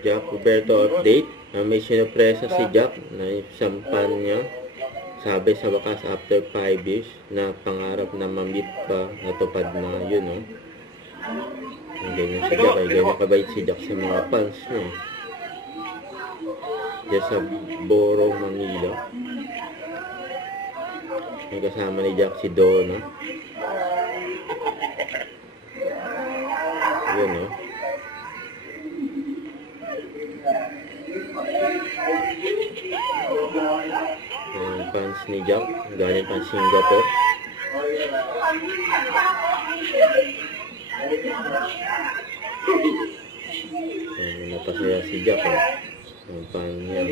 Jack Roberto update. May sinupresa si Jack na isang fan niya. Sabi sa wakas after 5 years na pangarap na ma-meet pa, natupad na yun, no? Ang ganyan si Jack, ay ganyan kabait si Jack sa mga fans niya. Diyan sa Boro, Manila. May kasama ni Jack si Donna. Yun, no? Yung fans ni Jack, galing pa Singapore. Napasaya si Jack, eh. Yung fan niya.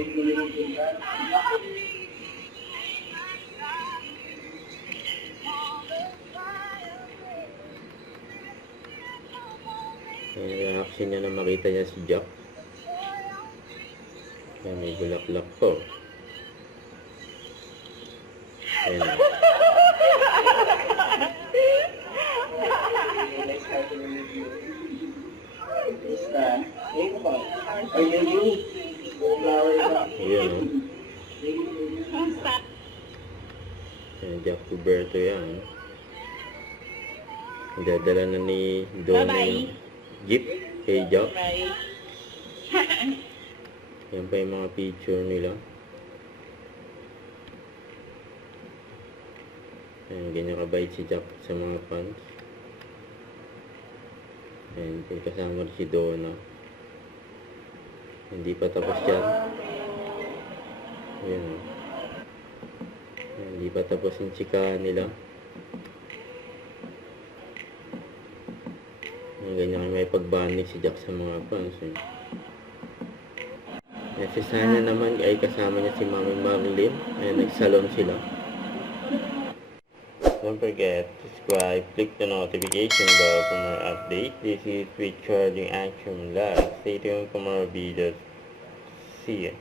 Yung reaction niya na makita niya si Jack. Kaya may bulaklak po. Ayan. Ayan, no? Ayan, Jack Roberto yan. Dadala na ni Donna yung jeep kay Jack. Yan pa yung mga picture nila. Ayan, ganyan kabait si Jack sa mga fans. Ayan, kasama si Donna. Hindi pa tapos yan. Ayan. Ayan, hindi pa tapos yung chikahan nila. Ayan, ganyan may pagbanig si Jack sa mga fans. Ayan, si Sanya naman ay kasama niya si Mami Marilyn. Ayan, nagsalon sila. Don't forget to subscribe, click the notification bell for more updates. This is With Charging Action Live. Stay tuned for more videos. See ya.